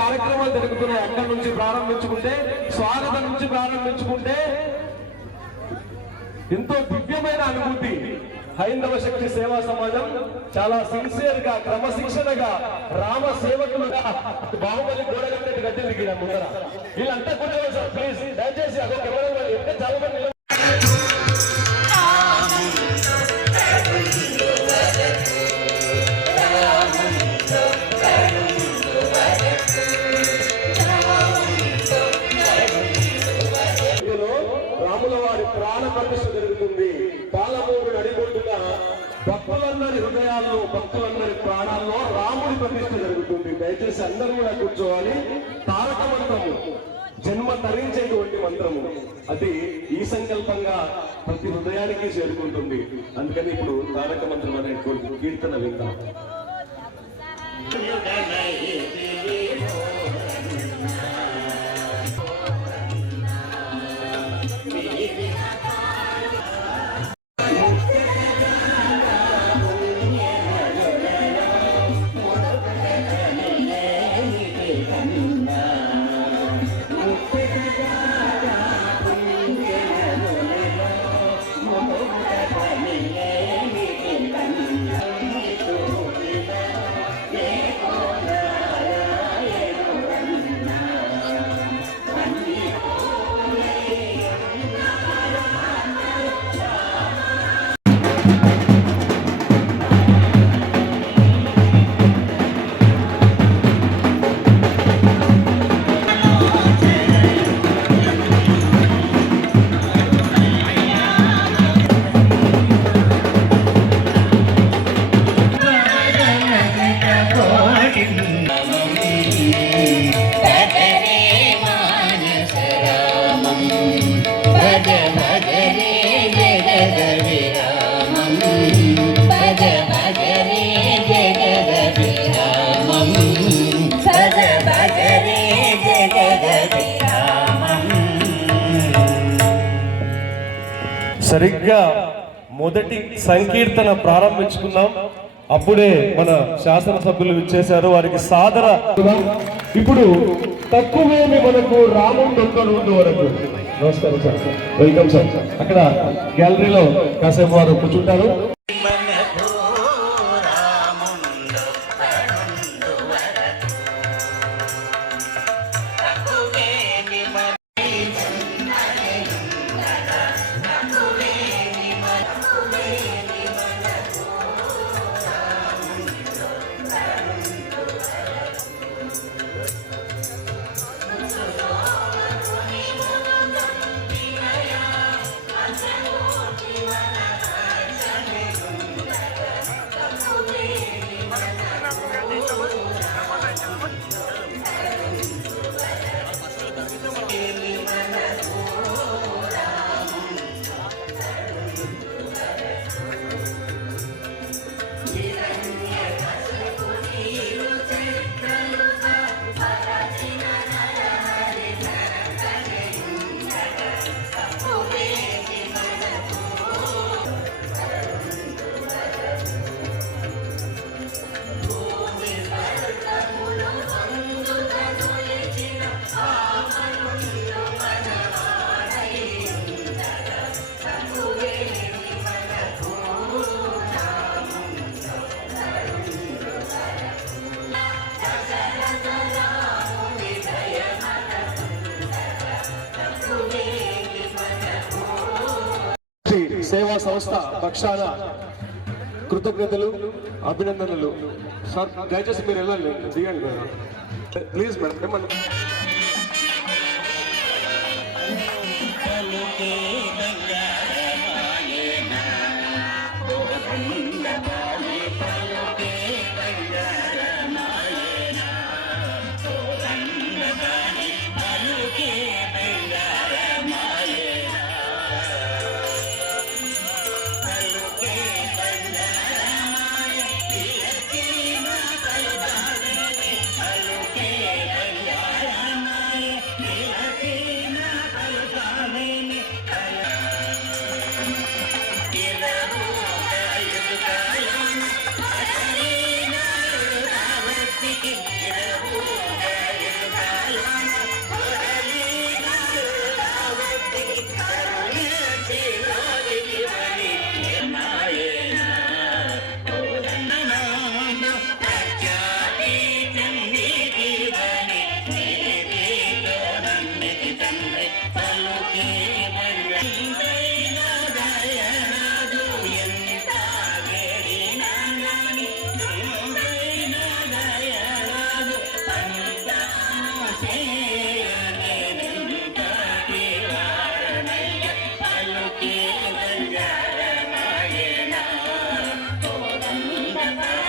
కార్యక్రమాలు జరుగుతున్నాయి. అక్కడి నుంచి ప్రారంభించుకుంటే, స్వాగతం నుంచి ప్రారంభించుకుంటే ఎంతో దివ్యమైన అనుభూతి. హైందవ శక్తి సేవా సమాజం చాలా సిన్సియర్ గా, క్రమశిక్షణగా, రామ సేవకులుగా బాహుబలి గోడగట్టేట్టు కట్టింది ఇక్కడ ముందర. వీళ్ళంతా కూర్చోవాలి సార్ ప్లీజ్, దయచేసి అక్కడ కెమెరా ఎంత చాలా మంది రాముల వారి ప్రాణ ప్రతిష్ఠ జరుగుతుంది. పాలమూరు నడిబొడ్డుగా భక్తులందరి హృదయాల్లో, భక్తులందరి ప్రాణాల్లో రాముడి ప్రతిష్ఠ జరుగుతుంది. దయచేసి అందరూ కూడా కూర్చోవాలి. తారక మంత్రము, జన్మ తరించేటువంటి మంత్రము, అది ఈ సంకల్పంగా ప్రతి హృదయానికి చేరుకుంటుంది. అందుకని ఇప్పుడు తారక మంత్రం అనేటువంటి కీర్తన వింటాం. సరిగ్గా మొదటి సంకీర్తన ప్రారంభించుకున్నాం. అప్పుడే మన శాసనసభ్యులు ఇచ్చేశారు, వారికి సాదర. ఇప్పుడు తక్కువేమి మనకు రాముడు వరకు. నమస్కారం సార్, వెల్కమ్ సార్. అక్కడ గ్యాలరీలో కాసేపు వారు కూర్చుంటారు. సేవా సంస్థ పక్షాన కృతజ్ఞతలు, అభినందనలు. సార్ దయచేసి మీరు వెళ్ళండి, దిగండి ప్లీజ్ మేడం.